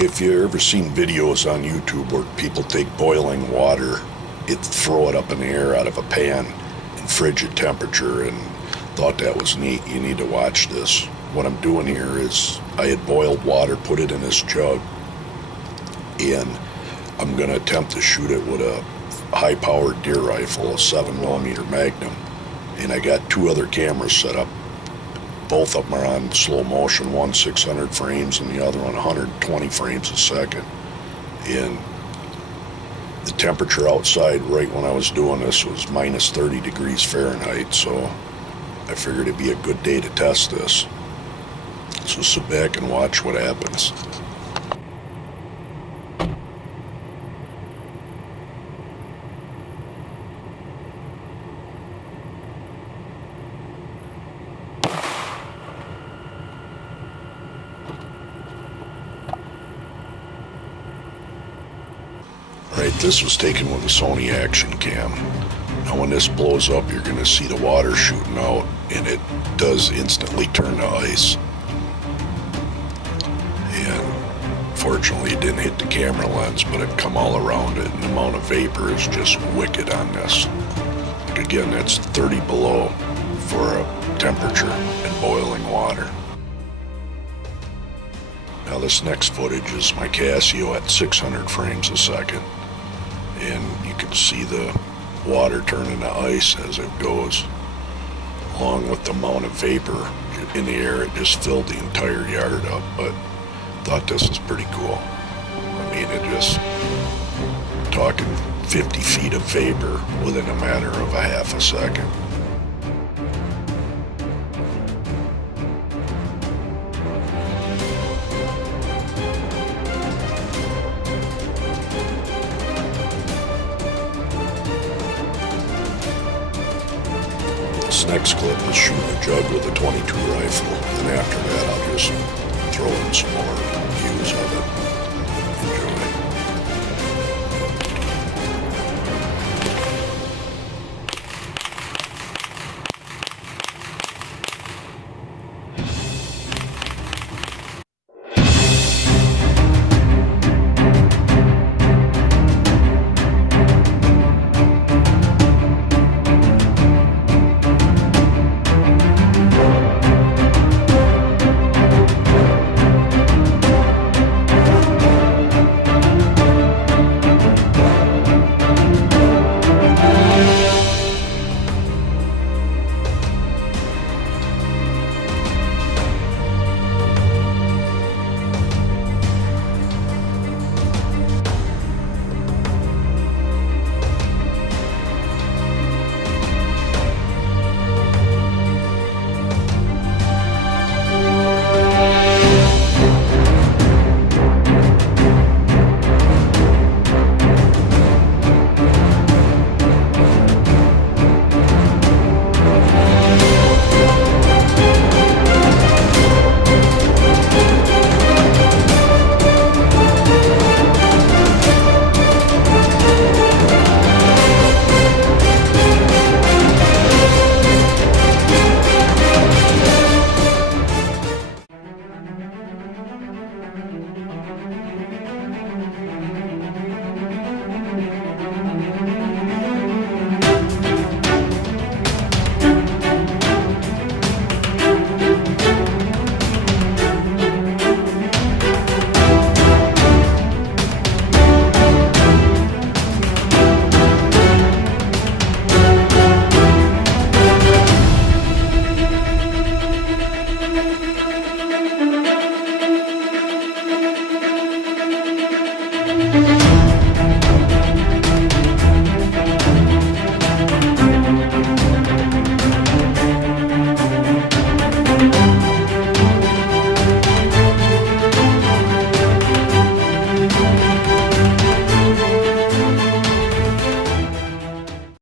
If you ever seen videos on YouTube where people take boiling water, throw it up in the air out of a pan in frigid temperature, and thought that was neat, you need to watch this. What I'm doing here is I had boiled water, put it in this jug, and I'm going to attempt to shoot it with a high-powered deer rifle, a 7mm Magnum, and I got two other cameras set up. Both of them are on slow motion, one 600 frames and the other one 120 frames a second. And the temperature outside right when I was doing this was minus 30 degrees Fahrenheit, so I figured it'd be a good day to test this. So sit back and watch what happens. Right, this was taken with a Sony Action Cam. Now when this blows up, you're going to see the water shooting out, and it does instantly turn to ice. And fortunately it didn't hit the camera lens, but it come all around it, and the amount of vapor is just wicked on this. Like again, that's 30 below for a temperature in boiling water. Now this next footage is my Casio at 600 frames a second. And you can see the water turning to ice as it goes. Along with the amount of vapor in the air, it just filled the entire yard up. But thought this was pretty cool. I mean, it just, talking 50 feet of vapor within a matter of a half a second. This next clip is shooting a jug with a 22 rifle, and after that I'll just throw in some more views of it. Enjoy.